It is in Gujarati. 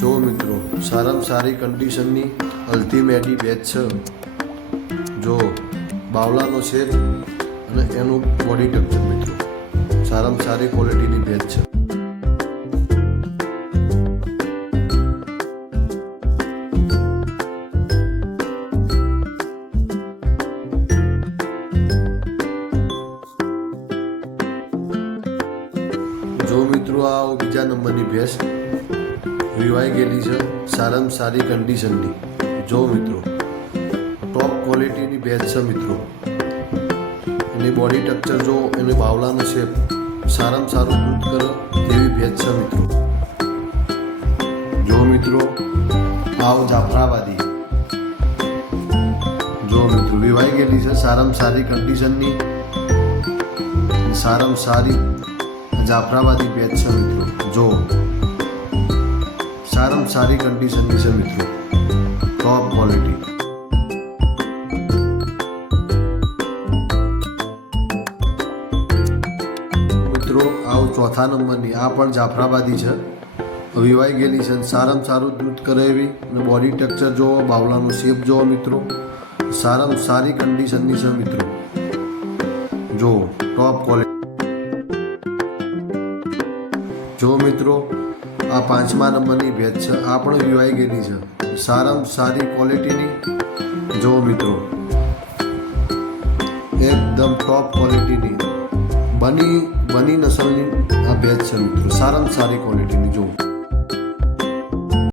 જો મિત્રો સારામાં સારી કન્ડિશનની અલ્ટીમેડી બેચ છે. જો બાવલાનો શેપ અને એનું બોડી સ્ટ્રક્ચર મિત્રો સારામાં સારી ક્વોલિટીની બેચ છે. જો મિત્રો આ બીજા નંબરની ભેંસ વિવાઈ ગયેલી છે, સારામાં સારી કન્ડિશનની. જો મિત્રો ટોપ ક્વોલિટીની ભેંસ છે મિત્રો. એની બોડી સ્ટ્રક્ચર જો, એને બાવલાનો શેપ, સારામાં સારું દૂધ કરે એવી ભેંસ છે મિત્રો. જો મિત્રો આવ જાફરાબાદી. જો મિત્રો વિવાઈ ગયેલી છે, સારામાં સારી કન્ડિશનની, સારામાં સારી જાફરાબાદી ભેંસ છે મિત્રો. જો સારામાં સારી કન્ડિશનની છે મિત્રો, ટોપ ક્વોલિટી. મિત્રો આવ ચોથા નંબરની, આ પણ જાફરાબાદી છે, વિવાઈ ગયેલી છે, સારામાં સારું દૂધ કરે એવી, અને બોડી સ્ટ્રક્ચર જોવો, બાવલાનો શેપ જોવો મિત્રો, સારામાં સારી કન્ડિશનની છે મિત્રો. જો ટોપ ક્વોલિટી. જો મિત્રો આ પાંચમા નંબરની ભેંસ છે, આ પણ વિવાઈ ગયેલી છે, સારામાં સારી ક્વોલિટીની. જો મિત્રો એકદમ ટોપ ક્વોલિટીની બની નસલની આ ભેંસ છે મિત્રો, સારામાં સારી ક્વોલિટીની. જો